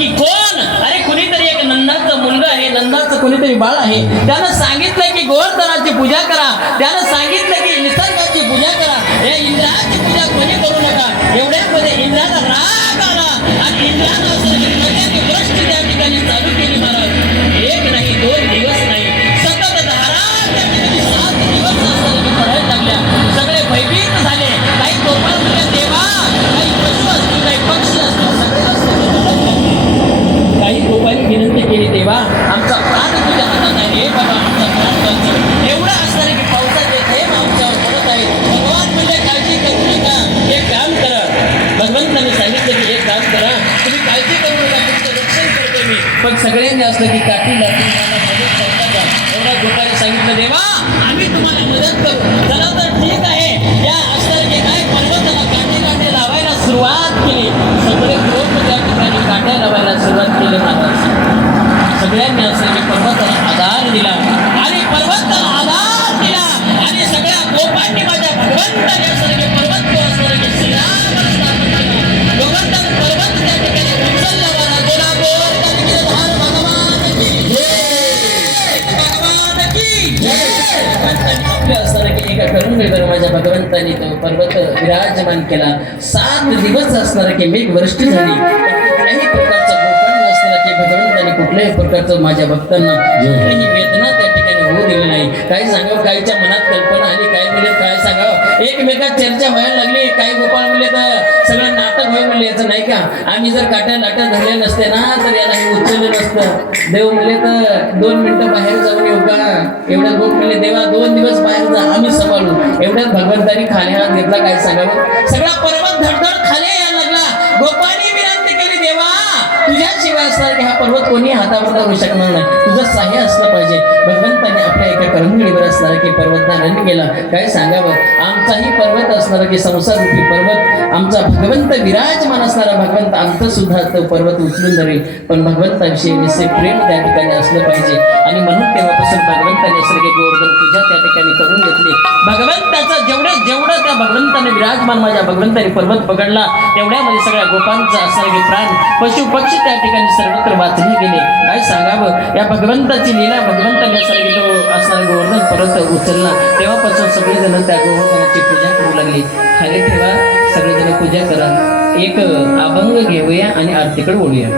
की कोण? अरे कुणीतरी एक नंदाचं मुलगा आहे नंदाचं कुणीतरी बाळ आहे. त्यानं सांगितलं की गोवर्धनाची पूजा करा. त्यानं सांगितलं की निसर्गाची पूजा करा. हे इंद्राची पूजा कोणी करू नका? एवढ्यामध्ये इंद्राला राग आला. आणि इंद्रानं काम करा. तुम्ही काळजी करू नका तुमचं रक्षण करतो मी. पण सगळ्यांनी असलं की काठी लागली मला मदत करता का? सांगितलं देवा आम्ही तुम्हाला मदत करू. चला तर ठीक आहे. या असताना काय पर्वताला काठी काठी लावायला सुरुवात केली. सगळे लोक त्या ठिकाणी काठ्या लावायला सुरुवात केली महाराज सगळ्यांनी असं की पर्वताला आधार दिला. आणि पर्वताला आधार दिला. आणि सगळ्या गोपांनी माझ्या भगवंताने असताना की एका करून माझ्या भगवंताने तो पर्वत विराजमान केला. सात दिवस असणार की मेघ वृष्टी झाली. कुठल्याही प्रकारचं गोपन असणार की भगवंताने कुठल्याही प्रकारचं माझ्या भक्तांना कुठलीही वेदना त्या ठिकाणी होऊ दिली नाही. काही सांगावं? काहीच्या मनात कल्पना आली काय म्हणजे काय सांगावं? एकमेकात चर्चा व्हायला लागली. काय गोपाळ म्हणले तर? याचं नाही का? आम्ही जर काट्या लाट्या धरले नसते ना तर याला हे उचललं नसतं. देव म्हणले तर दोन मिनिटं बाहेर जाऊन येऊ का? एवढ्या दोन म्हणले देवा दोन दिवस बाहेर जा आम्ही सांभाळू. एवढ्यात भगवंतानी खाली हात घेतला काय सांगावं? सगळा पर्वत धडधड पर्वत कोणी हातावर धरू शकणार नाही. तुझं सहाय्य असलं पाहिजे. भगवंताने आपल्या एका करंगडीवर असणारा की पर्वत धारण केला. काय सांगावं? आमचाही पर्वत असणारा की संसार रूपी पर्वत. आमचा भगवंत विराजमान असणारा भगवंत आमचं सुद्धा तो पर्वत उचलून धरेल. पण भगवंताविषयी निश्चय प्रेम त्या ठिकाणी असलं पाहिजे. आणि म्हणून तेव्हापासून भगवंताने असं गोवर्धन पूजा त्या ठिकाणी करून घेतली. भगवंताचा जेवढं जेवढं त्या भगवंताने विराजमान माझ्या भगवंताने पर्वत पकडला तेवढ्यामध्ये सगळ्या गोपांचा असणारे प्राण पशु पक्षी त्या ठिकाणी सर्वत्र वाचले गेले काय सांगावं या भगवंताची लीला भगवंताने तो असणारा गोवर्धन परत उचलला. तेव्हापासून सगळेजण त्या गोवर्धनाची पूजा करू लागली. खाली ठेवा सगळेजण पूजा करा. एक अभंग घेऊया आणि आरतीकडे ओढूया.